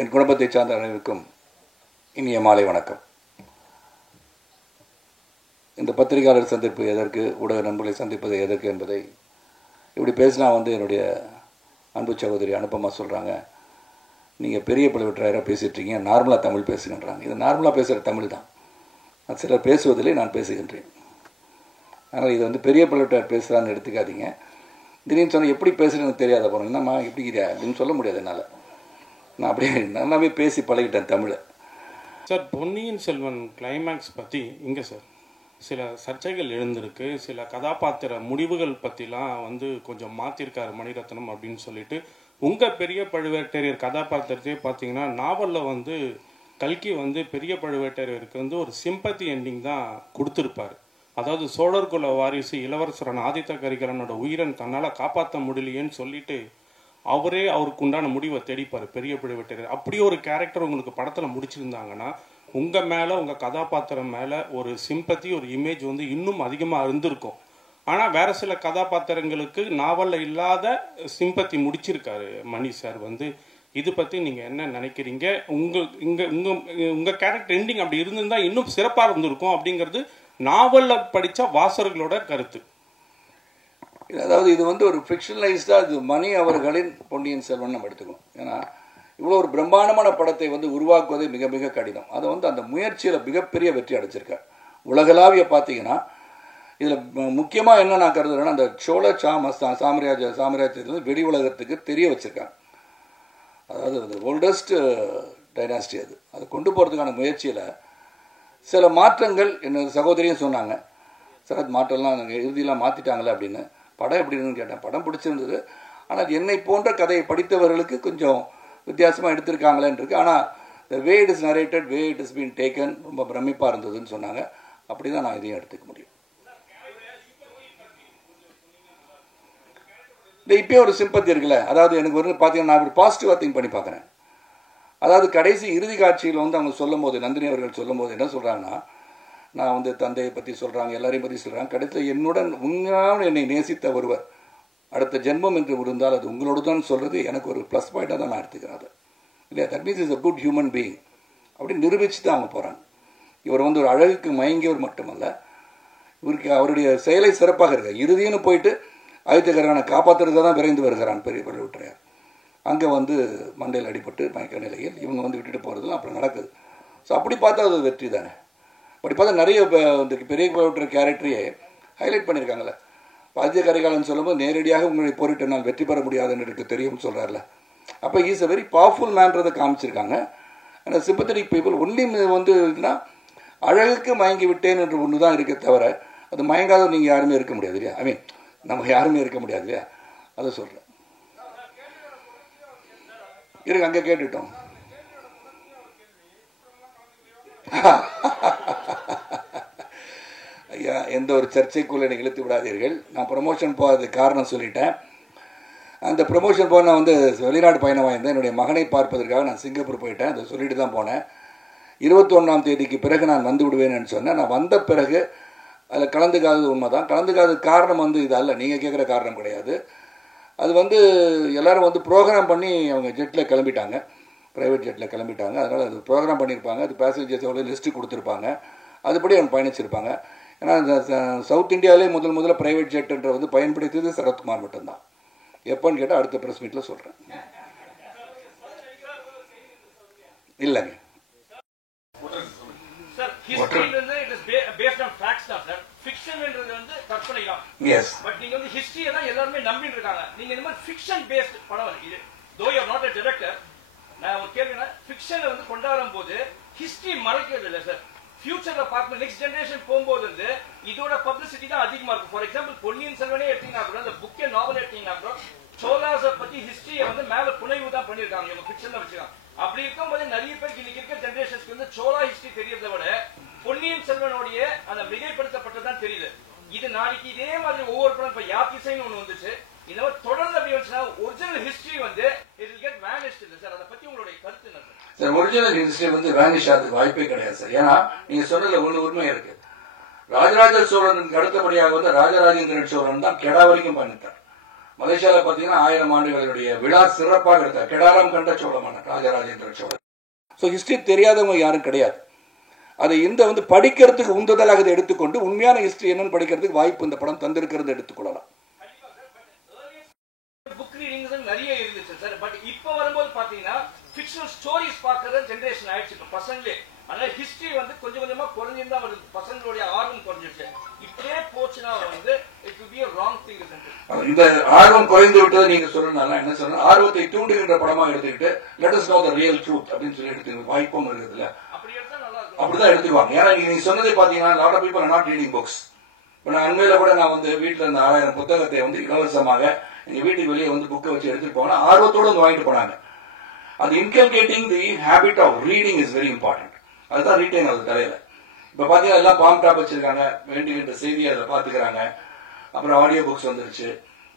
என் குடும்பத்தை சார்ந்த அனைவருக்கும் இனிய மாலை வணக்கம். இந்த பத்திரிகையாளர் சந்திப்பு எதற்கு, ஊடக நண்பர்களை சந்திப்பது எதற்கு என்பதை இப்படி பேசினா என்னுடைய அன்பு சகோதரி அனுப்பமா சொல்கிறாங்க, நீங்கள் பெரிய பழுவேட்டரையராக பேசிட்டுருக்கீங்க, நார்மலாக தமிழ் பேசுகின்றாங்க. இது நார்மலாக பேசுகிற தமிழ் தான். நான் சிலர் பேசுவதிலே நான் பேசுகின்றேன். ஆனால் இது பெரிய பழுவேட்டரையர் பேசுகிறான்னு எடுத்துக்காதீங்க. திடீர்னு சொன்னால் எப்படி பேசுகிறேன்னு தெரியாத போகிறோம், என்னம்மா எப்படிங்கிறியா அப்படின்னு சொல்ல முடியாது என்னால். நான் அப்படியே நல்லாவே பேசி பழகிட்டேன் தமிழை. சார், பொன்னியின் செல்வன் கிளைமேக்ஸ் பற்றி இங்கே சார் சில சர்ச்சைகள் எழுந்திருக்கு. சில கதாபாத்திர முடிவுகள் பற்றிலாம் கொஞ்சம் மாற்றிருக்காரு மணிரத்னம் அப்படின்னு சொல்லிட்டு, உங்கள் பெரிய பழுவேட்டரையர் கதாபாத்திரத்தையே பார்த்தீங்கன்னா நாவலில் கல்கி பெரிய பழுவேட்டரையருக்கு ஒரு சிம்பத்தி எண்டிங் தான் கொடுத்துருப்பார். அதாவது சோழர் குல வாரிசு இளவரசரான ஆதித்த கரிகாலனோட உயிரன் தன்னால் காப்பாற்ற முடியலையேன்னு சொல்லிட்டு அவரே அவருக்கு உண்டான முடிவை தேடிப்பார் பெரிய பழுவேட்டரையர். அப்படி ஒரு கேரக்டர் உங்களுக்கு படத்தில் முடிச்சிருந்தாங்கன்னா உங்கள் மேலே, உங்கள் கதாபாத்திரம் மேலே ஒரு சிம்பத்தி, ஒரு இமேஜ் இன்னும் அதிகமாக இருந்திருக்கும். ஆனால் வேறு சில கதாபாத்திரங்களுக்கு நாவலில் இல்லாத சிம்பத்தி முடிச்சிருக்காரு மணி சார். இது பற்றி நீங்கள் என்ன நினைக்கிறீங்க? உங்கள் கேரக்டர் எண்டிங் அப்படி இருந்திருந்தால் இன்னும் சிறப்பாக இருந்திருக்கும் அப்படிங்கிறது நாவலில் படித்த வாசகர்களோட கருத்து. அதாவது இது ஒரு ஃபிக்ஷனலைஸ்டாக இது மணி அவர்களின் பொன்னியின் செல்வன் நம்ம எடுத்துக்கணும். ஏன்னா இவ்வளோ ஒரு பிரம்மாண்டமான படத்தை உருவாக்குவதே மிக மிக கடினம். அதை அந்த முயற்சியில் மிகப்பெரிய வெற்றி அடைச்சிருக்கார். உலகளாவிய பார்த்தீங்கன்னா இதில் முக்கியமாக என்ன நான் கருதுறேன்னா, அந்த சோழ சாம்ராஜ்யத்திலிருந்து வெளி உலகத்துக்கு தெரிய வச்சுருக்காங்க. அதாவது அந்த ஓல்டஸ்ட் டைனாஸ்டி அது கொண்டு போகிறதுக்கான முயற்சியில் சில மாற்றங்கள் என்ன சகோதரியும் சொன்னாங்க, சார் அது மாற்றம்லாம் இறுதியெலாம் மாற்றிட்டாங்களே அப்படின்னு. படம் எப்படி இருந்துன்னு கேட்டேன். படம் பிடிச்சிருந்தது, ஆனால் என்னை போன்ற கதையை படித்தவர்களுக்கு கொஞ்சம் வித்தியாசமாக எடுத்திருக்காங்களேன்னு இருக்குது. ஆனால் the way it is narrated, way it is been taken ரொம்ப பிரமிப்பாக இருந்ததுன்னு சொன்னாங்க. அப்படி தான் நான் இதையும் எடுத்துக்க முடியும். இந்த இப்போயே ஒரு சிம்பத்தி இருக்குல்ல, அதாவது எனக்கு பார்த்தீங்கன்னா நான் ஒரு பாசிட்டிவாக திங்க் பண்ணி பார்க்குறேன். அதாவது கடைசி இறுதி காட்சியில் அவங்க சொல்லும் போது, நந்தினி அவர்கள் சொல்லும் போது என்ன சொல்கிறாங்கன்னா, நான் தந்தையை பற்றி சொல்கிறாங்க, எல்லாரையும் பற்றி சொல்கிறாங்க, கடைசியில் என்னுடன் உண்மையான என்னை நேசித்த ஒருவர் அடுத்த ஜென்மம் என்று இருந்தால் அது உங்களோடு தான் சொல்கிறது எனக்கு ஒரு ப்ளஸ் பாயிண்டாக தான் நான் எடுத்துக்கிறேன். அது இல்லையா, that means is a good human being அப்படின்னு நிரூபித்து தான் அவங்க போகிறாங்க. இவர் ஒரு அழகுக்கு மயங்கியவர் மட்டுமல்ல, இவருக்கு அவருடைய செயலை சிறப்பாக இருக்கார். இறுதின்னு போயிட்டு ஆதித்தகரான காப்பாற்றுறதை தான் விரைந்து வருகிறான் பெரிய பழுவேட்டரையர். அங்கே மண்டையில் அடிபட்டு மயக்க நிலையில் இவங்க விட்டுட்டு போகிறதுலாம் அப்புறம் நடக்குது. ஸோ அப்படி பார்த்தா அது வெற்றி தானே. அப்படி பார்த்தா நிறைய பெரிய பழுவேட்டரையர் கேரக்டரையே ஹைலைட் பண்ணியிருக்காங்கல்ல. ஆதித்த கரிகாலன் சொல்லும்போது நேரடியாக உங்களை போரிட்டு நான் வெற்றி பெற முடியாதுன்னு எனக்கு தெரியும்னு சொல்கிறார்ல. அப்போ இஸ் அ வெரி பவர்ஃபுல் மேன்றதை காமிச்சிருக்காங்க. ஆனால் சிம்பத்தட்டிக் பீப்புள் ஒன்லி இதுனா அழகுக்கு மயங்கி விட்டேன் என்று ஒன்று தான் இருக்க தவிர அது மயங்காத நீங்கள் யாருமே இருக்க முடியாது இல்லையா. ஐ மீன் நம்ம யாருமே இருக்க முடியாது இல்லையா, அதை சொல்கிறேன். இருக்கு அங்கே கேட்டுட்டோம். ஐயா, எந்த ஒரு சர்ச்சைக்குள்ளே என்னை இழுத்து விடாதீர்கள். நான் ப்ரொமோஷன் போகிறதுக்கு காரணம் சொல்லிட்டேன். அந்த ப்ரொமோஷன் போக நான் வெளிநாடு பயணமாக இருந்தேன். என்னுடைய மகனை பார்ப்பதற்காக நான் சிங்கப்பூர் போயிட்டேன். அதை சொல்லிட்டு தான் போனேன். 21ஆம் தேதிக்கு பிறகு நான் வந்து விடுவேன்னு சொன்னேன். நான் வந்த பிறகு அதில் கலந்துக்காதது உண்மை தான். கலந்துக்காதது காரணம் இது அல்ல, நீங்கள் கேட்குற காரணம் கிடையாது. அது எல்லோரும் ப்ரோக்ராம் பண்ணி அவங்க ஜெட்டில் கிளம்பிட்டாங்க, ப்ரைவேட் ஜெட்டில் கிளம்பிட்டாங்க. அதனால் அது ப்ரோக்ராம் பண்ணியிருப்பாங்க, அது பேசஞ்சர்ஸ் எவ்வளோ லிஸ்ட்டு கொடுத்துருப்பாங்க, அதுபடி அவங்க பயணிச்சிருப்பாங்க. ஏன்னா சவுத் இந்தியாவிலே முதல்ல ப்ரைவேட் ஜெட்டுன்ற பயன்படுத்தியது சரத்குமார் மட்டும்தான். எப்போன்னு கேட்டால் அடுத்த ப்ரெஸ் மீட்டில் சொல்கிறேன். இல்லைங்க, yes, but நீங்க ஹிஸ்டரியை தான் எல்லாரும் நம்பிட்டு இருக்காங்க. நீங்க இந்த மாதிரி ஃபிக்ஷன் பேஸ்ட் படம் இது, though you are not a director, நான் ஒரு கேள்வினா ஃபிக்ஷனை கொண்டாடும் போது ஹிஸ்டரி மறைக்கிறது இல்லை சார். ஃபியூச்சர்ல பார்க்க நெக்ஸ்ட் ஜெனரேஷன் போகும்போது இதோட பப்ளிசிட்டி தான் அதிகமா இருக்கும். ஃபார் எக்ஸாம்பிள் பொன்னியின் செல்வனே எடுத்தீங்கன்னா கூட, அந்த புக்கே நாவல் எடுத்தீங்கன்னா கூட சோழாஸை பத்தி ஹிஸ்டரியை மேல புனைவு தான் பண்ணிருக்காங்க, இவங்க ஃபிக்ஷன்ல வச்சிருக்காங்க. அப்படி இருக்கும்போது நிறைய பேருக்கு இன்னைக்கு இருக்க ஜெனரேஷன்ஸ்க்கு சோழா ஹிஸ்டரி தெரியறதை விட பொன்னியின் செல்வனுடைய அந்த மிகைப்படுத்தப்பட்டதான் தெரியுது. இது நாளைக்கு இதே மாதிரி ஒவ்வொரு படம், இப்ப யாத்திசைன்னு ஒண்ணு வந்துச்சு, இந்த மாதிரி தொடர்ந்து அப்படி வந்துச்சுன்னா original history it will get vanished இல்ல சார். அதை பத்தி உங்களுடைய கருத்து என்ன சார்? ஒரிஜினல் ஹிஸ்டரி வேனிஷ் ஆகிறதுக்கு வாய்ப்பே கிடையாது சார். ஏன்னா நீங்க சொன்னதுல ஒண்ணு உண்மை இருக்கு. ராஜராஜ சோழனுக்கு அடுத்தபடியாக ராஜராஜேந்திரன் சோழன் தான் கெடா வரைக்கும் பண்ணிட்டார். மலேசியாவில் பார்த்தீங்கன்னா 1000 ஆண்டுகளுடைய விழா சிறப்பாக எடுத்தார். கெடாரம் கண்ட சோழ மன்னர் ராஜராஜேந்திர சோழன். ஸோ ஹிஸ்டரி தெரியாதவங்க யாரும் கிடையாது. அதை இந்த படிக்கிறதுக்கு உந்துதலாக இதை எடுத்துக்கொண்டு உண்மையான ஹிஸ்டரி என்னன்னு படிக்கிறதுக்கு வாய்ப்பு இந்த படம் தந்திருக்கிறது எடுத்துக்கொள்ளலாம். புக் ரீடிங்ஸ் நிறைய இருந்துச்சு சார். பட் இப்போ வரும்போது பாத்தீங்கன்னா ஃபிக்ஷனல் ஸ்டோரிஸ் பார்க்கற ஜெனரேஷன் ஆயிடுச்சு இப்போ பசங்களே. அதனால ஹிஸ்டரி கொஞ்சம் கொஞ்சமா குறைஞ்சிருந்தா வருது. பசங்களுடைய ஆர்வம் குறைஞ்சிருச்சு. இப்படியே போச்சுன்னா it will be a wrong thing. இந்த ஆர்வம் குறைந்து விட்டது நீங்க சொல்லணும்னா என்ன சொன்னா, ஆர்வத்தை தூண்டுகின்ற படமா எடுத்துக்கிட்டு let us know the real truth அப்படின்னு சொல்லி எடுத்துக்க வாய்ப்பும் இருக்குதுல்ல. அப்படிதான் எடுத்துக்குவாங்க. ஏன்னா நீங்க சொன்னதை பாத்தீங்கன்னா lot of people are not reading books. நான் அண்மையில கூட நான் வீட்டுல இருந்த 6000 புத்தகத்தை இலவசமாக எங்க வீட்டுக்கு வெளியே புக்கை வச்சு எடுத்துட்டு போனா ஆர்வத்தோடு வாங்கிட்டு போனாங்க. அது inculcating the habit of reading is very important. அதுதான் ரீட்டைன் ஆகுது தலையில. இப்ப பாத்தீங்கன்னா எல்லாம் பாம் டாப் வச்சிருக்காங்க, வேண்டுகின்ற செய்தியை அதில் பாத்துக்கிறாங்க. அப்புறம் ஆடியோ புக்ஸ் வந்துருச்சு.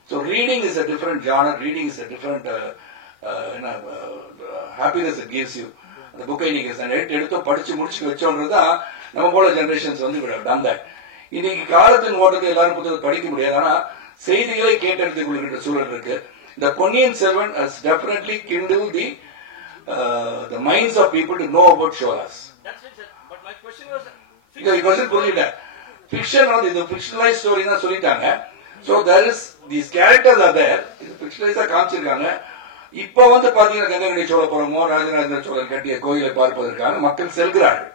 So reading is a different genre, reading is a different happiness it gives you. அந்த புக்கை நீங்க எடுத்து படிச்சு முடிச்சு வச்சோன்றதுதான் நம்ம போல ஜெனரேஷன்ஸ் டன் தட். இன்னைக்கு காலத்தின் ஓட்டத்தை எல்லாரும் புத்தகத்தை படிக்க முடியாது. ஆனா செய்திகளை கேட்டெடுத்துக் கொள்கின்ற சூழல் இருக்கு. இந்த Ponniyin Selvan has definitely kindled the minds of people to know about Cholas. That's it, sir. But my question was question புரியல. Fiction இது fictionalized story தான் சொல்லிட்டாங்க. So there is these characters are there. இது fictionalized காமிச்சிருக்காங்க. இப்ப பாத்தீங்கன்னா கங்கை சோழபுரமோ ராஜராஜேந்திர சோழன் கட்டிய கோயிலை பார்ப்பதற்காக மக்கள் செல்கிறார்கள்.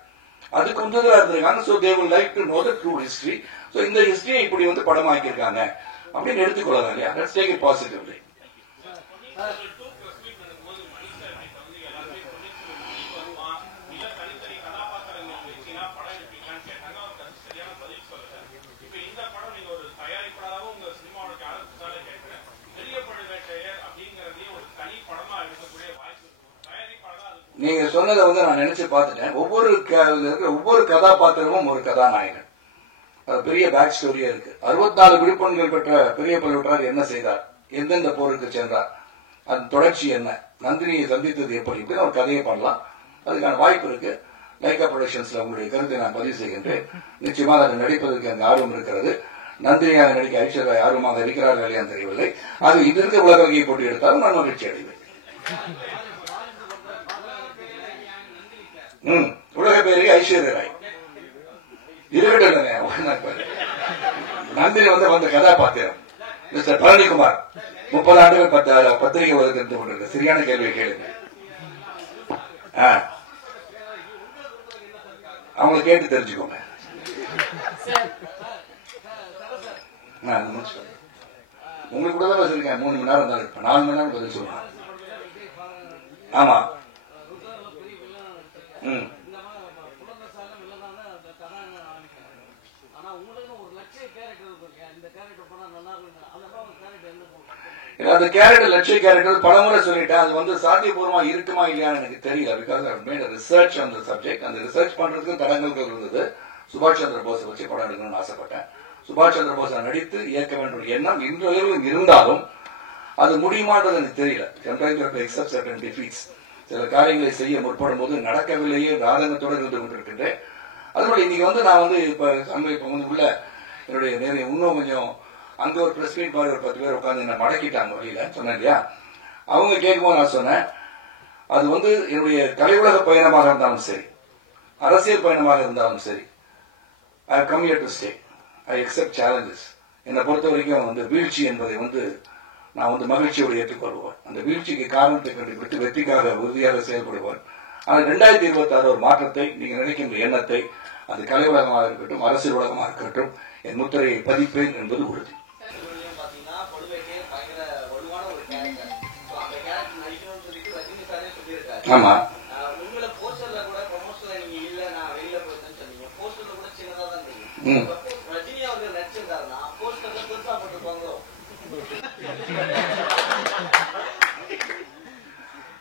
அதுக்கு உந்துதலா இருந்திருக்காங்க. So they would like to know the true history. So இந்த ஹிஸ்டரியை இப்படி படமாக்கியிருக்காங்க அப்படின்னு எடுத்துக்கொள்ளலாம் இல்லையா? Let's take it positively. நீங்க சொன்னதை நான் நினைச்சு பார்த்துட்டேன். ஒவ்வொரு கதாபாத்திரமும் ஒரு கதாநாயகன். பெரிய பேக் ஸ்டோரியா இருக்கு. 64 விழுப்புண்கள் பெற்ற பெரிய பழுவேட்டரையர் என்ன செய்தார், எந்தெந்த போருக்கு சென்றார், அதன் தொடர்ச்சி என்ன, நந்தினியை சந்தித்தது எப்படி, இப்படி ஒரு கதையை பண்ணலாம். அதுக்கான வாய்ப்பு இருக்கு. லைகா ப்ரொடக்ஷன்ஸ்ல உங்களுடைய கருத்தை நான் பதிவு செய்கின்றேன். நிச்சயமாக அதை நடிப்பதற்கு அங்கு ஆர்வம் இருக்கிறது. நந்தினியாக நடிக்க ஐஸ்வர்யா ஆர்வமாக இருக்கிறார்கள் இல்லையா தெரியவில்லை. அது இது இருக்க உலக வகையை போட்டு எடுத்தாலும் நான் மகிழ்ச்சி அடைவேன். உலக பேருக்கு ஐஸ்வர்யா ராய் இருக்கட்டும். நந்தினி வந்த கதாபாத்திரம் மிஸ்டர் பழனிக்குமார் 30 ஆண்டுகள் பத்திரிகை உலகத்தில் கொண்டிருக்க. சரியான கேள்வியை கேளுங்க. அவங்க கேட்டு தெரிஞ்சுக்கோங்க. உங்களுக்கு கூட தான் வச்சிருக்கேன். 3 மணி நேரம் தான் இருப்பேன். 4 மணி நேரம் பதில் சொல்லுவேன். ஆமா. அந்த கேரக்டர் லட்சிய கேரக்டர் பலமுறை சொல்லிட்டேன். அது சாத்தியபூர்வமா இருக்குமா இல்லையான்னு எனக்கு தெரியல. Because I made research on the subject. அந்த ரிசர்ச் பண்றதுக்கு தடங்கல்கள் இருந்தது. சுபாஷ் சந்திர போஸை வச்சு படம் எடுக்கணும்னு ஆசைப்பட்டேன். சுபாஷ் சந்திர போஸை நடித்து இயக்க வேண்டும் எண்ணம் இன்றளவில் இருந்தாலும் அது முடியுமான்றது எனக்கு தெரியல. சில காரியங்களை செய்ய முற்படும் போது நடக்கவில்லையே ஆதங்கத்தோடு இருந்து கொண்டிருக்கின்றேன். அதனால இன்னைக்கு நான் இப்ப உள்ள என்னுடைய நேரம் இன்னும் கொஞ்சம் அங்க ஒரு பிரஸ் மீட் மாதிரி ஒரு 10 பேர் உட்காந்து என்ன மடக்கிட்டாங்க வழியில சொன்னேன் இல்லையா. அவங்க கேட்கும்போது நான் சொன்னேன், அது என்னுடைய கலை உலக பயணமாக இருந்தாலும் சரி, அரசியல் பயணமாக இருந்தாலும் சரி, I have come here to stay. I accept challenges. என்னை பொறுத்த வரைக்கும் வீழ்ச்சி என்பதை நான் மகிழ்ச்சியோடு ஏற்றுக்கொள்வார். அந்த வீழ்ச்சிக்கு காரணத்தை கண்டுபிடித்து வெற்றிக்காக உறுதியாக செயல்படுவார். ஆனால் 2026 ஒரு மாற்றத்தை நீங்க நினைக்கின்ற எண்ணத்தை அது கலை உலகமாக இருக்கட்டும் அரசியல் உலகமாக இருக்கட்டும் என் முத்திரையை பதிப்பேன் என்பது உறுதி. ஆமா.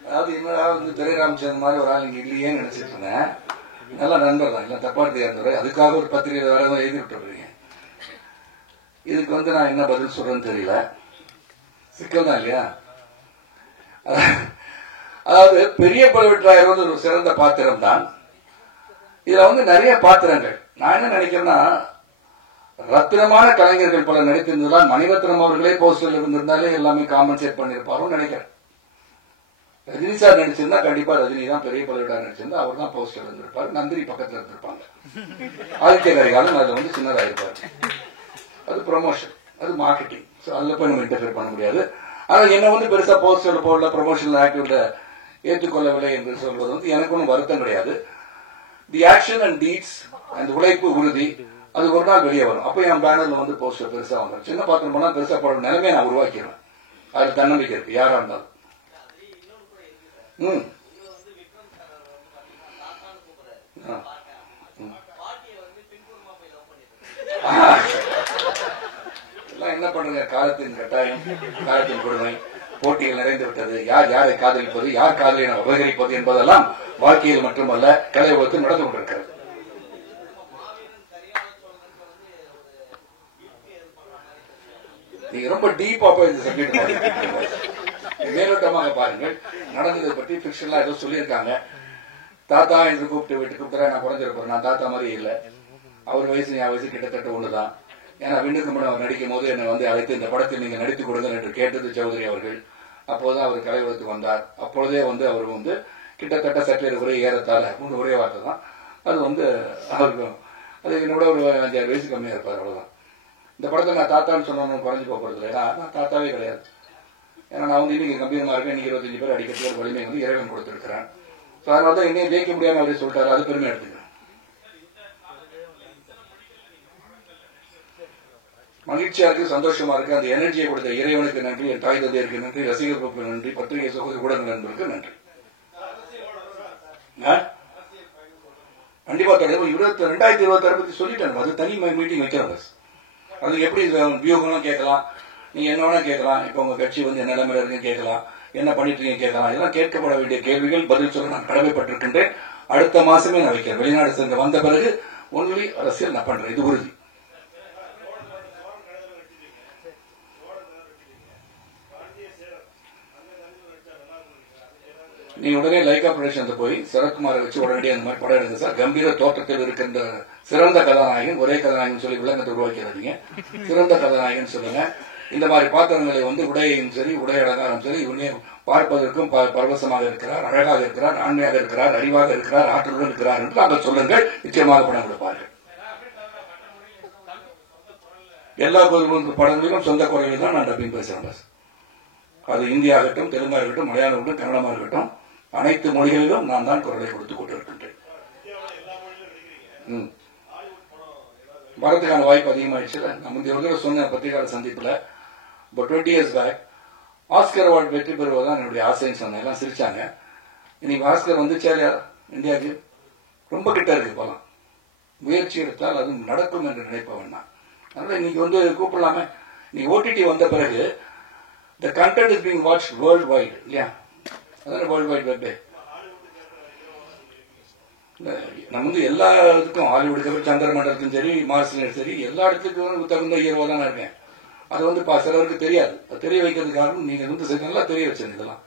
அதாவது என்னடா துரைராமச்சந்திரன் மாதிரி ஒரு ஆள் இங்க இல்லையே நினைச்சிட்டு இருந்தேன். நல்ல நண்பர் தான், இல்ல தப்பா இருந்தவர். அதுக்காக ஒரு பத்திரிகை வேற எழுதி விட்டுறீங்க. இதுக்கு நான் என்ன பதில் சொல்றேன்னு தெரியல. சிக்கல் தான் இல்லையா. அதாவது பெரிய பழுவேட்டரையர் ஒரு சிறந்த பாத்திரம் தான். இதுல நிறைய பாத்திரங்கள். நான் என்ன நினைக்கிறேன்னா ரத்தினமான கலைஞர்கள் பல நடித்திருந்ததால் மணிரத்னம் அவர்களே போஸ்டர்ல இருந்திருந்தாலே எல்லாமே காம்பன்சேட் பண்ணிருப்பாரும் நினைக்கிறேன். ரஜினி சார் நடிச்சிருந்தா கண்டிப்பா ரஜினி தான் பெரிய பலவிடா நடிச்சிருந்தா அவர் தான் போஸ்டர் இருந்திருப்பாரு, நந்தினி பக்கத்துல இருந்திருப்பாங்க. ஆதித்ய கரிகாலன் அதுல வந்து சின்னதா இருப்பாரு. அது ப்ரொமோஷன், அது மார்க்கெட்டிங். அதுல போய் நம்ம இன்டர்ஃபியர் பண்ண முடியாது. ஆனா என்ன வந்து பெருசா போஸ்டர் போடல, ப்ரொமோஷனல் ஆக்டிவிட்ட ஏற்றுக்கொள்ளவில்லை என்று சொல்வது வந்து எனக்கு ஒன்றும் வருத்தம் கிடையாது. தி ஆக்ஷன் அண்ட் டீட்ஸ், அந்த உழைப்பு உறுதி, அது ஒரு நாள் வெளியே வரும். அப்ப என் பேனர்ல வந்து போஸ்டர் பெருசா வந்துடும். சின்ன பாத்திரம் போனா பெருசா போட நிலைமையை நான் உருவாக்கிடுவேன். அதுல தன்னம்பிக்கை இருக்கு யாரா இருந்தாலும். என்ன பண்றீங்க? காலத்தின் கட்டாயம், காலத்தின் கொடுமை, போட்டிகள் நிறைந்து விட்டது. யார் யாரை காதலிப்பது, யார் காதலை உபகரிப்பது என்பதெல்லாம் வாழ்க்கையில் மட்டுமல்ல கலை உலகத்தில் நடந்து கொண்டிருக்கிறது. நீங்க ரொம்ப டீப்பா போய் இந்த சப்ஜெக்ட் மேலோட்டமாக பாருங்கள். நடந்ததை பற்றி பிக்ஷன்லாம் ஏதோ சொல்லியிருக்காங்க. தாத்தா என்று கூப்பிட்டு நான் குறைஞ்சிருப்பேன். நான் தாத்தா மாதிரி இல்லை. அவர் வயசு என் வயசு கிட்டத்தட்ட ஒண்ணுதான். ஏன்னா விண்ணுக்கு முன் அவர் நடிக்கும் போது என்னை வந்து அழைத்து இந்த படத்தில் நீங்க நடித்துக் கொடுங்கள் என்று கேட்டது சௌதரி அவர்கள். அப்போதான் அவர் கலைவரத்துக்கு வந்தார். அப்பொழுதே வந்து அவர் வந்து கிட்டத்தட்ட சற்றே ஒரே ஏறத்தால ஒரே வார்த்தை தான் அது வந்து அவருக்கும் அது என்னோட ஒரு 5-6 வயசு கம்மியா இருப்பார், அவ்வளவுதான். இந்த படத்தை நான் தாத்தான்னு சொன்னோன்னு குறைஞ்சு போகிறது இல்லை. நான் தாத்தாவே கிடையாது. ஏன்னா நான் வந்து இன்னைக்கு கம்பீரமா இருக்கேன். இன்னைக்கு 25 பேர் அடிக்கக்கூடிய வலிமை வந்து இறைவன் கொடுத்திருக்கிறேன். அதனால தான் என்னையும் ஜெயிக்க முடியாம அவரே சொல்லிட்டாரு. அது பெருமை எடுத்துக்கிறேன். மகிழ்ச்சியா இருக்கு, சந்தோஷமா இருக்கு. அந்த எனர்ஜியை கொடுத்த இறைவனுக்கு நன்றி, என் தாய் தந்தையருக்கு நன்றி, ரசிகர்களுக்கு நன்றி, பத்திரிகை சகோதரி ஊடக நண்பருக்கு நன்றி. கண்டிப்பா தொடர்பு 2026 பத்தி சொல்லிட்டேன். அது தனி மீட்டிங் வைக்கிறோம். அது எப்படி வியூகங்களும் கேட்கலாம், நீங்க என்ன வேணா கேட்கலாம். இப்ப உங்க கட்சி வந்து என்ன நிலைமையில இருக்குன்னு கேட்கலாம், என்ன பண்ணிட்டு இருக்கீங்க கேட்கலாம். இதெல்லாம் கேட்கப்பட வேண்டிய கேள்விகள், பதில் சொல்ல நான் கடமைப்பட்டிருக்கின்றேன். அடுத்த மாசமே நான் வைக்கிறேன். வெளிநாடு சென்று வந்த பிறகு ஒன்லி அரசியல் நான் பண்றேன், இது உறுதி. நீ உடனே லைகா ப்ரொடக்ஷன் போய் சரத்குமாரை வச்சு உடனடியாக அந்த மாதிரி படம் எடுங்க சார். கம்பீர தோற்றத்தில் இருக்கின்ற சிறந்த கதாநாயகன், ஒரே கதாநாயகன் சொல்லி விளக்கத்தை உருவாக்கிறாதீங்க. சிறந்த கதாநாயகன் சொல்லுங்க. இந்த மாதிரி பாத்திரங்களை வந்து உடையும் சரி, உடை அலங்காரம் சரி, இவனே பார்ப்பதற்கும் பரவசமாக இருக்கிறார், அழகாக இருக்கிறார், ஆண்மையாக இருக்கிறார், அறிவாக இருக்கிறார், ஆற்றலுடன் இருக்கிறார் என்று நாங்கள் சொல்லுங்கள். நிச்சயமாக படம் கொடுப்பார்கள். எல்லா படங்களிலும் சொந்த குறைகள் தான் நான் டப்பிங் பேசுறேன். அது இந்தியா ஆகட்டும், தெலுங்கு ஆகட்டும், மலையாளம் ஆகட்டும், கன்னடமாக இருக்கட்டும், அனைத்து மொழிகளிலும் நான் தான் குரலை கொடுத்துக் கொண்டிருக்கின்றேன். வரதுக்கான வாய்ப்பு அதிகமாயிடுச்சு. நான் முந்தைய ஒரு சொன்ன பத்திரிகையாளர் சந்திப்புல 20 years பேக் ஆஸ்கர் அவார்டு வெற்றி பெறுவதுதான் என்னுடைய ஆசைன்னு சொன்னேன். எல்லாம் சிரிச்சாங்க. இன்னைக்கு ஆஸ்கர் வந்துச்சா இல்லையா இந்தியாவுக்கு? ரொம்ப கிட்ட இருக்கு. போலாம், முயற்சி எடுத்தால் அது நடக்கும் என்று நினைப்பவன் நான். அதனால இன்னைக்கு வந்து கூப்பிடலாமே. நீ ஓடிடி வந்த பிறகு the content is being watched worldwide, இல்லையா? அதான் வேர்ல்ட் வைட் வெப். நம்ம வந்து எல்லா இதுக்கும் ஹாலிவுட்டுக்கு, சந்திரமண்டலத்துக்கும் சரி, மார்ஸ்லயும் சரி, எல்லா இடத்துக்கும் தகுந்த ஹீரோவா தான் இருக்கேன். அது வந்து சிலருக்கு தெரியாது. அது தெரிய வைக்கிறதுக்காக நீங்க வந்து நல்லா தெரிய வச்சிருங்க. இதெல்லாம்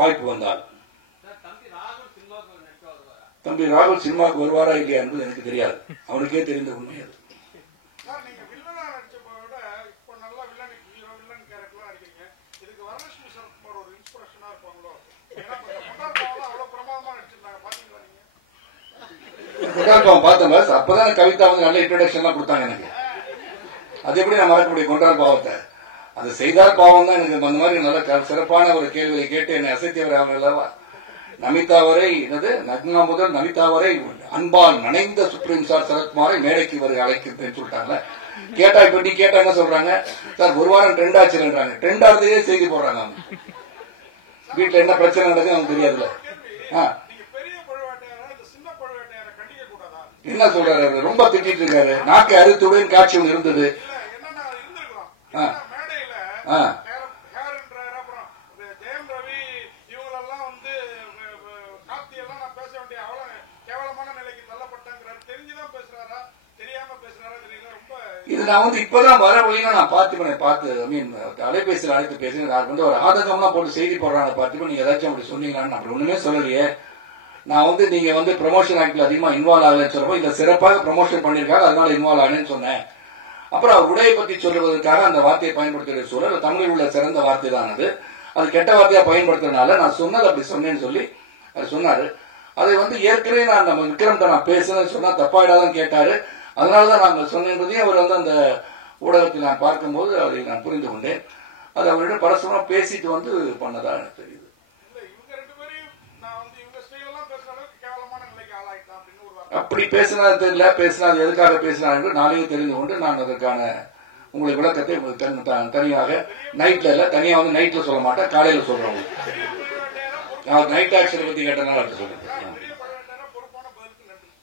வாய்ப்பு வந்தால் தம்பி ராகுல் சினிமாவுக்கு வருவாரா இல்லையா என்பது எனக்கு தெரியாது. அவனுக்கே தெரிந்த உண்மை அது. பார்த்தேன் பாஸ். அப்பதான் கவிதா வந்து நல்ல இன்ட்ரோடக்ஷன் எல்லாம் கொடுத்தாங்க எனக்கு. அது எப்படி நான் மறக்க முடியும்? கொண்டால் பாவத்தை அது செய்தால் பாவம் தான். எனக்கு அந்த மாதிரி நல்ல சிறப்பான ஒரு கேள்வியை கேட்டு என்னை அசைத்தியவர் அவங்க அல்லவா. நமிதா வரை நக்னா முதல் நமிதா வரை அன்பால் நனைந்த சுப்ரீம் சார் சரத்குமாரை மேடைக்கு வரை அழைக்கிறேன்னு சொல்லிட்டாங்க. கேட்டா இப்ப நீ கேட்டா என்ன சொல்றாங்க சார், ஒரு வாரம் ட்ரெண்ட் ஆச்சுன்றாங்க. ட்ரெண்ட் ஆகிறதே செய்தி போடுறாங்க. அவங்க வீட்டுல என்ன பிரச்சனை நடக்குது அவங்க தெரியாதுல்ல. என்ன சொல்றாரு? ரொம்ப திட்டிட்டு இருக்காரு. நாக்கு அறுத்துடன் காட்சி ஒன்று இருந்தது. இது நான் வந்து இப்பதான் வர வழியில நான் பார்த்து அலைபேசியில் அழைத்து பேசுறேன். நான் வந்து ஒரு ஆதங்கம்லாம் போட்டு செய்தி போடுறாங்க பார்த்துப்ப நீங்க ஏதாச்சும் அப்படி சொன்னீங்களான்னு. அப்படி ஒண்ணுமே சொல்லலையே. நான் வந்து நீங்க வந்து ப்ரமோஷன் ஆக்டில் அதிகமாக இன்வால்வ் ஆகலன்னு சொல்றப்போ இதை சிறப்பாக ப்ரமோஷன் பண்ணியிருக்காங்க, அதனால இன்வால்வ் ஆகலன்னு சொன்னேன். அப்புறம் அவர் உடையை பற்றி சொல்லுவதற்காக அந்த வார்த்தையை பயன்படுத்துகிற சூழல் தமிழில் உள்ள சிறந்த வார்த்தை தான் அது கெட்ட வார்த்தையா பயன்படுத்துறதுனால நான் சொன்னது அப்படி சொன்னேன்னு சொல்லி சொன்னாரு. அதை வந்து ஏற்கனவே நான் நம்ம விக்ரம்கிட்ட நான் பேசுனேன்னு சொன்னா தப்பாயிடாதான் கேட்டாரு. அதனாலதான் நாங்கள் சொன்னதையும் அவர் வந்து அந்த ஊடகத்தில் நான் பார்க்கும்போது அதை நான் புரிந்து கொண்டேன். அது அவரிடம் பரஸ்பரமா பேசிட்டு வந்து பண்ணதா எனக்கு தெரியுது. அப்படி பேசினது தெரியல, பேசினது எதுக்காக பேசினார் என்று நாளைக்கு தெரிந்து கொண்டு நான் அதற்கான உங்களுக்கு விளக்கத்தை உங்களுக்கு தனியாக நைட்ல இல்ல, தனியா வந்து நைட்ல சொல்ல மாட்டேன், காலையில சொல்றேன். நான் நைட் ஆக்ஷனை பத்தி கேட்டனால அப்படி சொல்றேன்.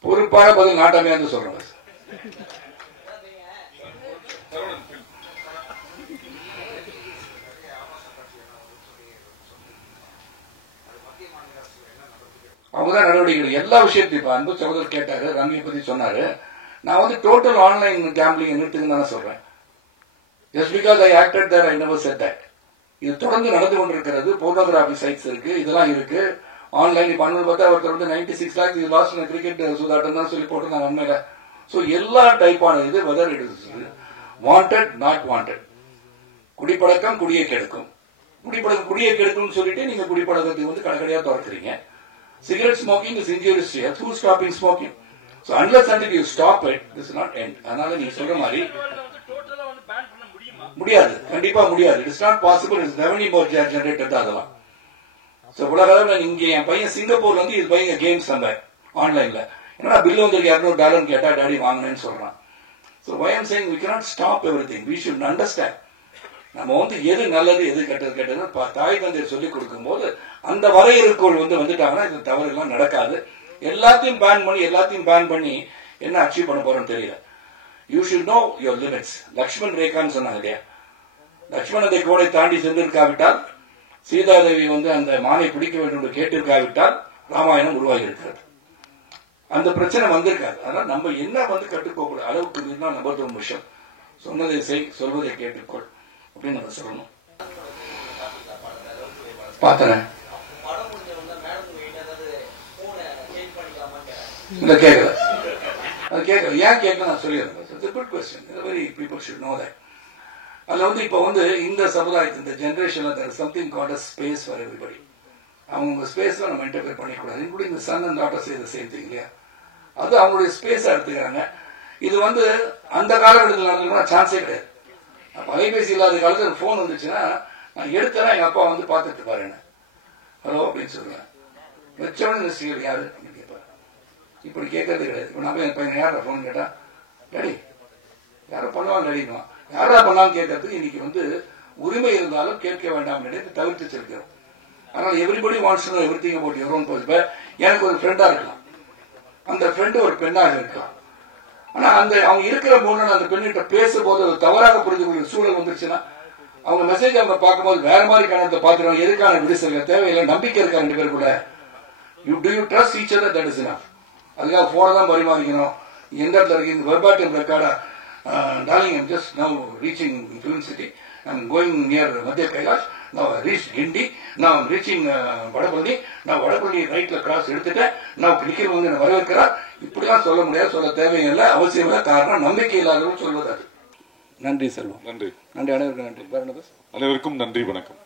பொறுப்பான பதில் நாட்டாமையா இருந்து சொல்றேன். அவங்கதான் நடவடிக்கைகள் எல்லா விஷயத்தையும் இப்ப அன்பு சகோதரர் கேட்டாரு, ரம்மியை பத்தி சொன்னாரு. நான் வந்து டோட்டல் ஆன்லைன் கேம்பிளிங் நிறுத்துன்னு தானே சொல்றேன். Just because I acted there I never said that. இது தொடர்ந்து நடந்து கொண்டிருக்கிறது. போர்னோகிராபி சைட்ஸ் இருக்கு, இதெல்லாம் இருக்கு ஆன்லைன். இப்ப அன்பு பார்த்தா ஒருத்தர் வந்து 96 lakhs இது லாஸ்ட் கிரிக்கெட் சூதாட்டம் தான் சொல்லி போட்டுருந்தாங்க உண்மையில. சோ எல்லா டைப்பான இது whether it is wanted not wanted. குடிப்பழக்கம் குடியை கெடுக்கும், குடிப்பழக்கம் குடியை கெடுக்கும்னு சொல்லிட்டு நீங்க குடிப்பழக்கத்தை வந்து கடைக்கடையா திறக்கிறீங்க. Cigarette smoking is injurious to health. Who is stopping smoking? So unless until you stop it, this will not end. அதனால நீங்க சொல்ற மாதிரி முடியாது, கண்டிப்பா முடியாது. It is not possible. It is revenue more generated அதெல்லாம். So உலக அளவுல இங்க என் பையன் சிங்கப்பூர்ல வந்து இது பையன் கேம்ஸ் நம்ம ஆன்லைன்ல என்னடா பில் வந்து $200 கேட்டா டாடி வாங்கினேன்னு சொல்றான். So why I am saying we cannot stop everything. We should understand. நம்ம வந்து எது நல்லது எது கெட்டதுன்னு தாய் தந்தையர் சொல்லிக் கொடுக்கும் போது அந்த வரையறுக்குள் வந்துட்டாங்கன்னா இது தவறு எல்லாம் நடக்காது. எல்லாத்தையும் பேன் பண்ணி என்ன அச்சீவ் பண்ண போறோம்னு தெரியல. You should know your limits. Lakshman ரேகான்னு சொன்னாங்க இல்லையா, லக்ஷ்மண் அந்த கோடை தாண்டி சென்றிருக்காவிட்டால், சீதாதேவி வந்து அந்த மானை பிடிக்க வேண்டும் என்று கேட்டிருக்காவிட்டால் ராமாயணம் உருவாகி இருக்கிறது. அந்த பிரச்சனை வந்திருக்காது. அதனால நம்ம என்ன வந்து கட்டுக்கோக்கூட அளவுக்கு இருந்தால் நம்பர் ஒரு விஷயம் சொன்னதை செய், சொல்வதை கேட்டுக்கொள் அப்படின்னு நம்ம சொல்லணும். பார்த்தேன் இல்ல கேட்கல, அது கேட்கல. ஏன் கேட்கல நான் சொல்லிடுறேன். Good question. Very people should know that. அதுல வந்து இப்ப வந்து இந்த சமுதாயத்தில் இந்த ஜெனரேஷன்ல something called a space for everybody. அவங்க ஸ்பேஸ்ல நம்ம இன்டர்ஃபியர் பண்ணிக்கூடாது. இன்க்ளூடிங் இந்த சன் அண்ட் டாட்டர் செய்த சேம் திங் இல்லையா, அது அவங்களுடைய ஸ்பேஸா எடுத்துக்கிறாங்க. இது வந்து அந்த காலகட்டத்தில் நடந்ததுன்னா சான்ஸே கிடையாது. அலைபேசி இல்லாத காலத்தில் போன் வந்துச்சுன்னா நான் எடுத்தேன்னா எங்க அப்பா வந்து பார்த்துட்டு பாரு என்ன ஹலோ அப்படின்னு சொல்லுவேன். வச்சவன யாரு அப்படின்னு கேட்பாரு. இப்படி கேட்கறது கிடையாது. இப்ப நான் என் பையன் யாரா போன் கேட்டா டேடி யாரோ பண்ணுவாங்க டேடிக்குவான். யாரா பண்ணாலும் கேட்கறதுக்கு இன்னைக்கு வந்து உரிமை இருந்தாலும் கேட்க வேண்டாம் தவிர்த்து செலுக்கிறோம். அதனால everybody wants to know everything about your own person. எனக்கு ஒரு ஃப்ரெண்டா இருக்கலாம், அந்த ஃப்ரெண்டு ஒரு பெண்ணாக இருக்கலாம். ஆனா அந்த அவங்க இருக்கிற போது அந்த பெண்ணிட்ட பேசும்போது ஒரு தவறாக புரிந்து கொள்கிற சூழல் வந்துருச்சுன்னா அவங்க மெசேஜ் அவங்க பார்க்கும்போது வேற மாதிரி கணத்தை பார்த்துருவாங்க. எதுக்கான விடுசல் தேவையில்லை, நம்பிக்கை இருக்கா ரெண்டு பேர் கூட. Do you trust each other, that is enough. அதுக்காக போனை தான் பரிமாறிக்கணும். எந்த இடத்துல இருக்கு இந்த வெர்பாட்டியம் ரெக்கார்டா darling I'm just now reaching film city, I'm going near Madhya Kailash, now I reached Gindi, now I'm reaching Vadapalli, now Vadapalli ரைட்ல கிராஸ் எடுத்துட்டேன், நான் நிக்கிற வந்து என்ன வரவேற்கிறார். இப்படிலாம் சொல்ல முடியாது, சொல்ல தேவையில்லை, அவசியம் இல்லை. காரணம் நம்பிக்கை இல்லாதவர்கள் சொல்வது அது. நன்றி செல்வம். நன்றி. நன்றி அனைவருக்கும் நன்றி. அனைவருக்கும் நன்றி, வணக்கம்.